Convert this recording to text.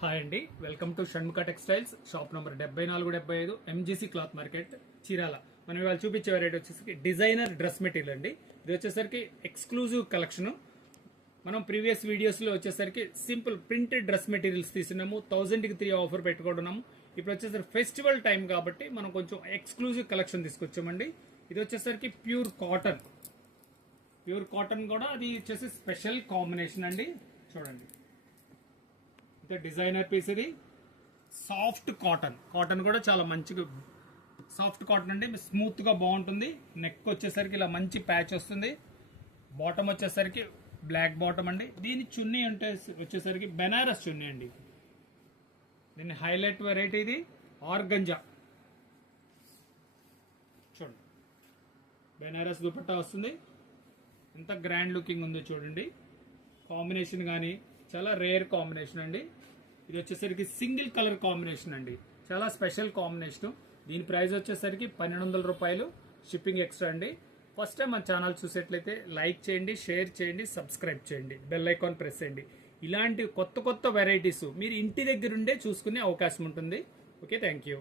Hi అండి, welcome to Shanmukha textiles. Shop number 7475 MGC cloth market, Chirala. మనం ఇవాళ చూపించే వెరైటీ వచ్చేసరికి డిజైనర్ డ్రెస్ మెటీరియల్ అండి. ఇది వచ్చేసరికి ఎక్స్క్లూజివ్ కలెక్షన్. మనం ప్రీవియస్ వీడియోస్లో వచ్చేసరికి సింపుల్ ప్రింటెడ్ డ్రెస్ మెటీరియల్స్ తీసుకున్నాము. 1000కి 3 ఆఫర్ పెట్టుకుంటున్నాము. ఇప్పుడు వచ్చేసరికి ఫెస్టివల్ టైం కాబట్టి మనం కొంచెం ఎక్స్క్లూజివ్ కలెక్షన్ తీసుకొచ్చామండి. ఇది వచ్చేసరికి ప్యూర్ కాటన్ కూడా అది వచ్చేసి స్పెషల్ కాంబినేషన్ అండి. చూడండి, డిజైనర్ పీస్. ఇది సాఫ్ట్ కాటన్ కూడా చాలా మంచిగా సాఫ్ట్ కాటన్ అండి. స్మూత్ గా బాగుంటుంది. నెక్ వచ్చేసరికి ఇలా మంచి ప్యాచ్ వస్తుంది. బాటమ్ వచ్చేసరికి బ్లాక్ బాటమ్ అండి. దీని చున్నీ అంటే వచ్చేసరికి బెనారస్ చున్నీ అండి. దీని హైలైట్ వెరైటీ ఇది ఆర్గంజా. చూడండి, బెనారస్ దుపట్టా వస్తుంది. ఎంత గ్రాండ్ లుకింగ్ ఉందో చూడండి. కాంబినేషన్ కానీ చాలా రేర్ కాంబినేషన్ అండి. ఇది వచ్చేసరికి సింగిల్ కలర్ కాంబినేషన్ అండి. చాలా స్పెషల్ కాంబినేషన్. దీని ప్రైస్ వచ్చేసరికి 1200 రూపాయలు. షిప్పింగ్ ఎక్స్ట్రా అండి. ఫస్ట్ టైం మన ఛానల్ చూసేట్లయితే లైక్ చేయండి, షేర్ చేయండి, సబ్స్క్రైబ్ చేయండి, బెల్ ఐకాన్ ప్రెస్ చేయండి. ఇలాంటి కొత్త వెరైటీస్ మీరు ఇంటి దగ్గరుండే చూసుకునే అవకాశం ఉంటుంది. Okay, thank you.